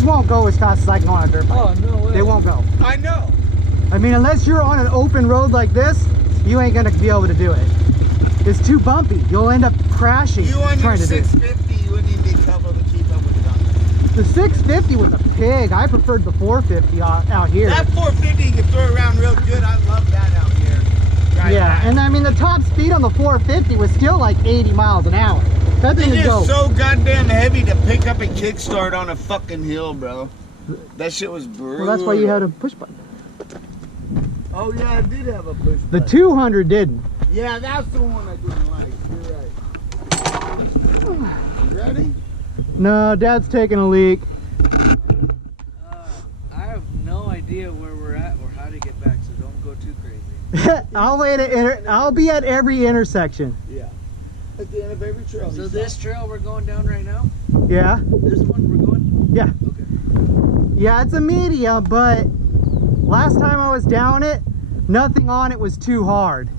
These won't go as fast as I can go on a dirt bike. Oh, no way. They won't go. I know. I mean, unless you're on an open road like this, you ain't gonna be able to do it. It's too bumpy. You'll end up crashing You on your trying to do it. 650, you wouldn't even be able to keep up with it on there. The 650 was a pig. I preferred the 450 out here. That 450 you can throw around real good. I love that out here. Right Yeah, back. and I mean the top speed on the 450 was still like 80 miles an hour. That It thing would is go. so goddamn heavy to pick up and kickstart on a fucking hill, bro. That shit was brutal. Well, that's why you had a push button. Oh yeah, I did have a push The button. 200 didn't. Yeah, that's the one I didn't like. You're right. You ready? No, Dad's taking a leak. I have no idea where we're at or how to get back, so don't go too crazy. I'll be at every intersection. Yeah. At the end of every trail. So this trail we're going down right now? Yeah. This one we're going? Yeah. Okay. Yeah, it's a medium, but last time I was down it, nothing on it was too hard.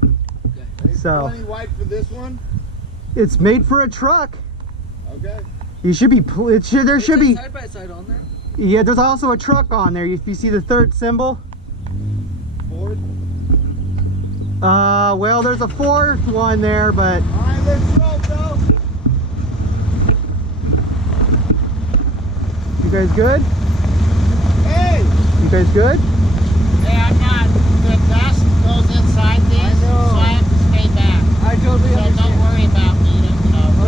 Okay. So- Plenty wide for this one? It's made for a truck. Okay. You should be. There should be. Side by side on there? Yeah, there's also a truck on there. If you see the third symbol. Forward. Well, there's a fourth one there, but Alright, let's roll, though. you guys good? Hey! You guys good? Hey, I'm not. The dust goes inside these, I know. so I have to stay back. I totally So understand. don't worry about me.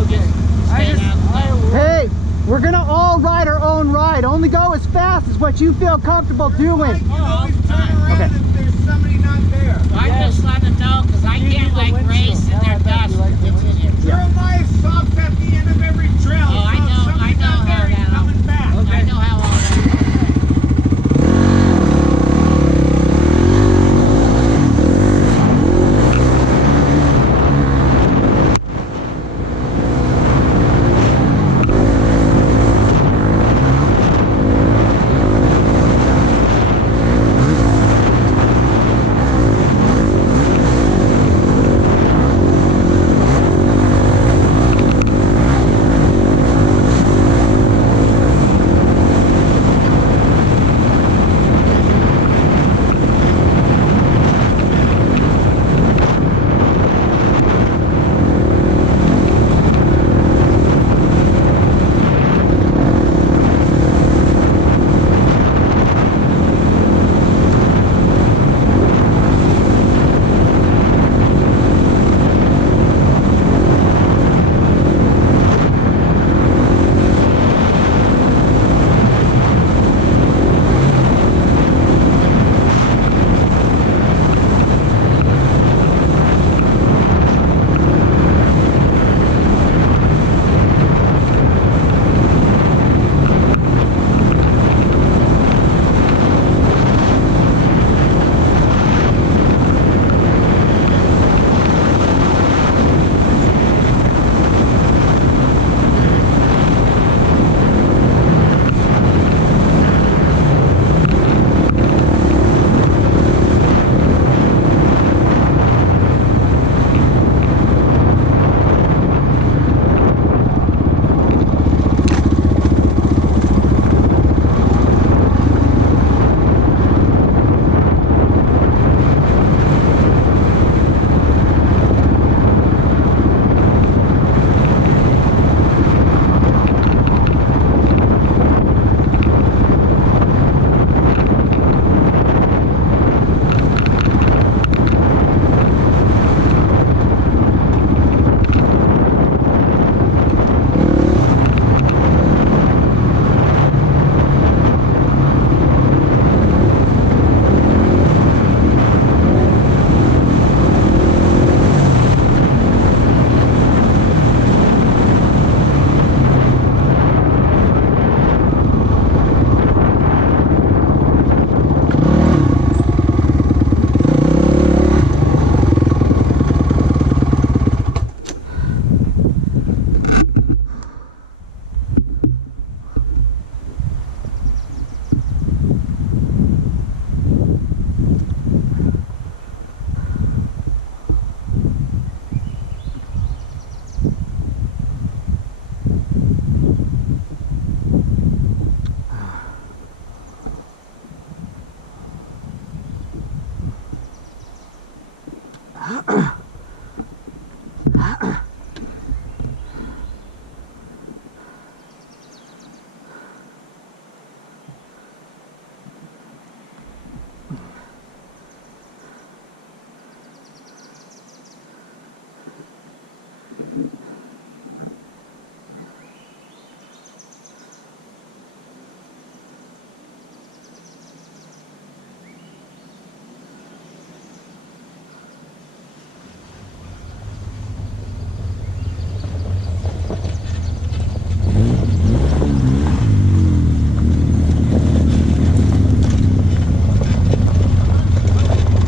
Okay. Stay down the lane. Hey, we're gonna all ride our own ride. Only go as fast as what you feel comfortable doing. You always turn around Okay. if there's somebody not there. I just let them know because I You need can't the like windshield. race in Now I their bet dust. you like the It's in here. Your life stops at the end of every trail. Oh, I so if know somebody's not how there, he's that coming back. Okay. I know how all that.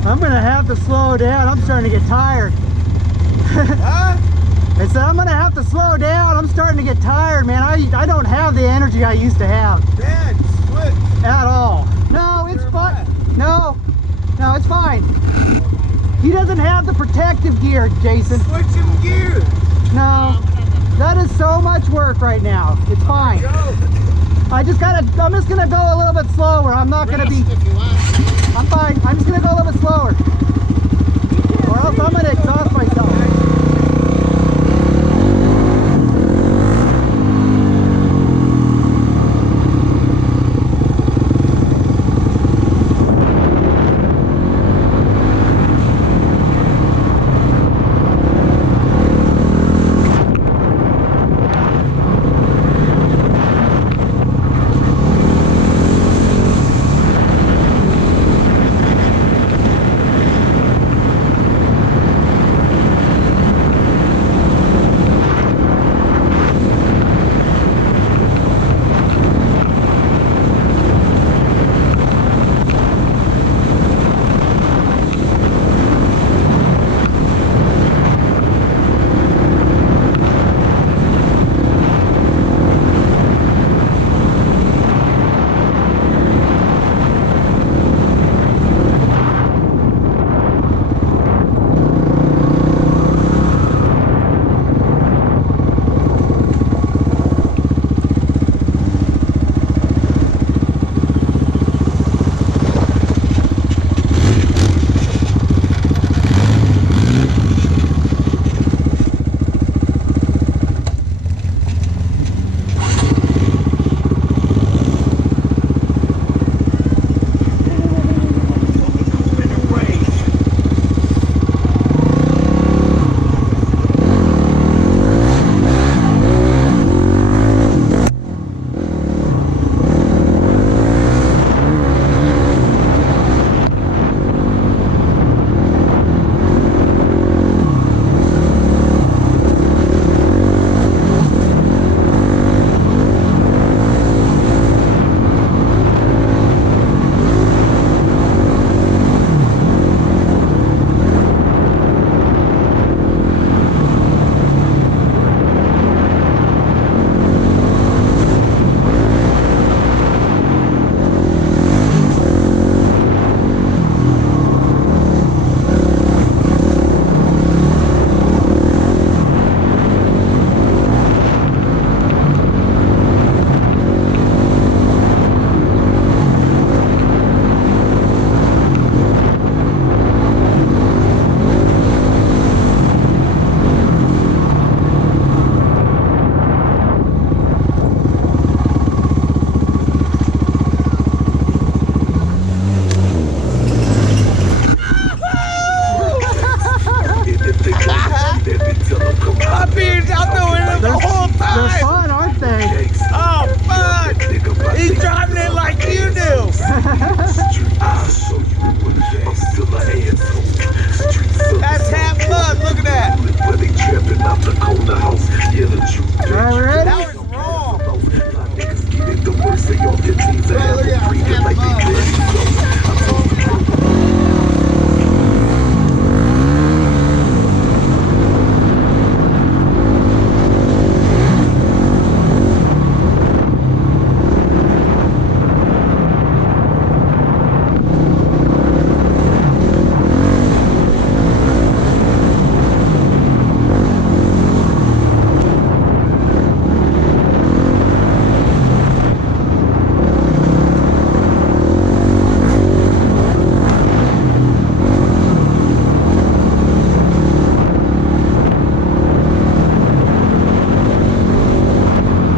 I'm gonna have to slow down. I'm starting to get tired. Huh? I said I'm gonna have to slow down. I'm starting to get tired, man. I don't have the energy I used to have Dad, switch. at all. No, it's fine. No, it's fine. He doesn't have the protective gear, Jason. Switch him gears. No, that is so much work right now. It's fine. Go. I'm just gonna go a little bit slower. I'm not gonna be, Rest if you want. I'm fine. I'm just gonna go a little bit slower. Or else I'm gonna exhaust